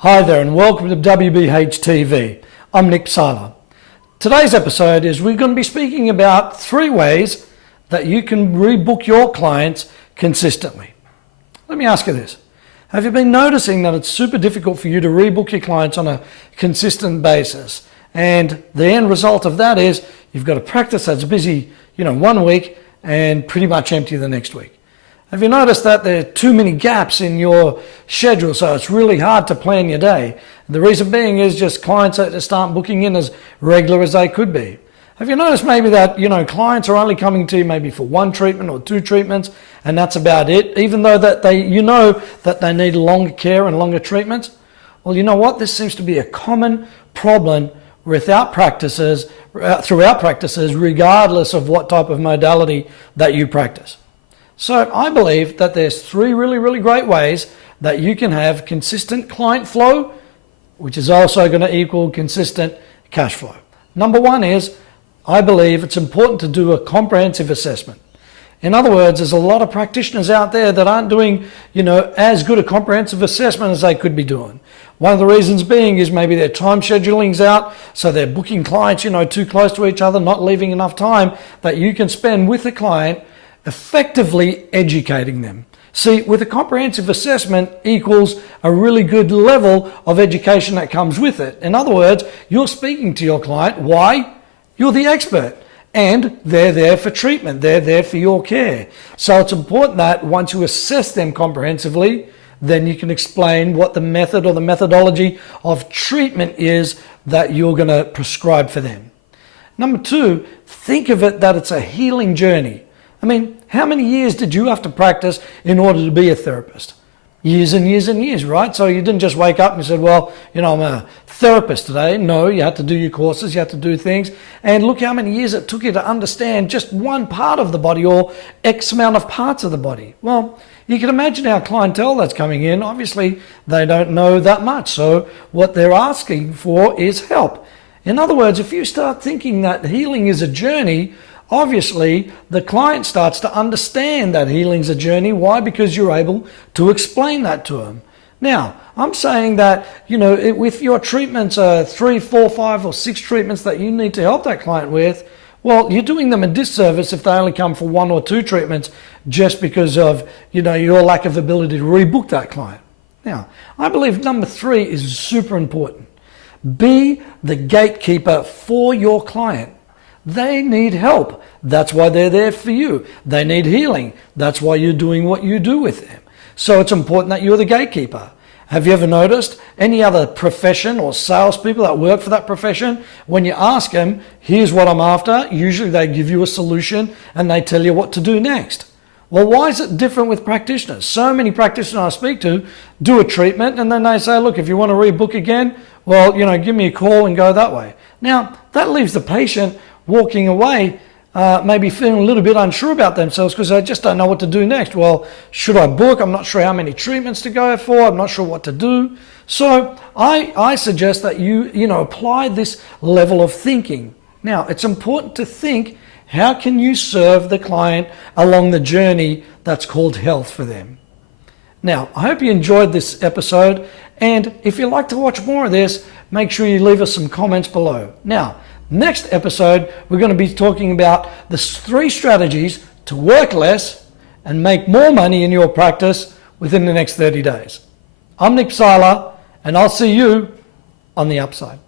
Hi there and welcome to WBH TV. I'm Psaila. Today's episode is we're going to be speaking about 3 ways that you can rebook your clients consistently. Let me ask you this. Have you been noticing that it's super difficult for you to rebook your clients on a consistent basis? And the end result of that is you've got a practice that's busy, 1 week and pretty much empty the next week. Have you noticed that there are too many gaps in your schedule, so it's really hard to plan your day? The reason being is just clients that just aren't booking in as regular as they could be. Have you noticed maybe that, clients are only coming to you maybe for 1 treatment or 2 treatments, and that's about it, even though that they need longer care and longer treatments? Well, you know what? This seems to be a common problem throughout practices, regardless of what type of modality that you practice. So I believe that there's 3 really, really great ways that you can have consistent client flow, which is also going to equal consistent cash flow. Number 1 is, I believe it's important to do a comprehensive assessment. In other words, there's a lot of practitioners out there that aren't doing, as good a comprehensive assessment as they could be doing. One of the reasons being is maybe their time scheduling's out, so they're booking clients, too close to each other, not leaving enough time that you can spend with the client effectively educating them. See, with a comprehensive assessment equals a really good level of education that comes with it. In other words, you're speaking to your client. Why? You're the expert and they're there for treatment. They're there for your care. So it's important that once you assess them comprehensively, then you can explain what the method or the methodology of treatment is that you're going to prescribe for them. Number 2, think of it that it's a healing journey. I mean, how many years did you have to practice in order to be a therapist? Years and years and years, right? So you didn't just wake up and said, well, I'm a therapist today. No, you had to do your courses, you had to do things. And look how many years it took you to understand just one part of the body or X amount of parts of the body. Well, you can imagine our clientele that's coming in. Obviously, they don't know that much. So what they're asking for is help. In other words, if you start thinking that healing is a journey, obviously, the client starts to understand that healing's a journey. Why? Because you're able to explain that to them. Now, I'm saying that, with your treatments, 3, 4, 5, or 6 treatments that you need to help that client with, well, you're doing them a disservice if they only come for 1 or 2 treatments just because of, your lack of ability to rebook that client. Now, I believe number 3 is super important. Be the gatekeeper for your client. They need help. That's why they're there for you. They need healing. That's why you're doing what you do with them. So it's important that you're the gatekeeper. Have you ever noticed any other profession or salespeople that work for that profession? When you ask them, here's what I'm after, usually they give you a solution and they tell you what to do next. Well, why is it different with practitioners? So many practitioners I speak to do a treatment and then they say, look, if you want to rebook again, well, give me a call and go that way. Now, that leaves the patient walking away, maybe feeling a little bit unsure about themselves because they just don't know what to do next. Well, should I book? I'm not sure how many treatments to go for. I'm not sure what to do. So I suggest that you apply this level of thinking. Now, it's important to think, how can you serve the client along the journey that's called health for them? Now, I hope you enjoyed this episode, and if you'd like to watch more of this, make sure you leave us some comments below. Now, next episode, we're going to be talking about the 3 strategies to work less and make more money in your practice within the next 30 days. I'm Psaila, and I'll see you on the upside.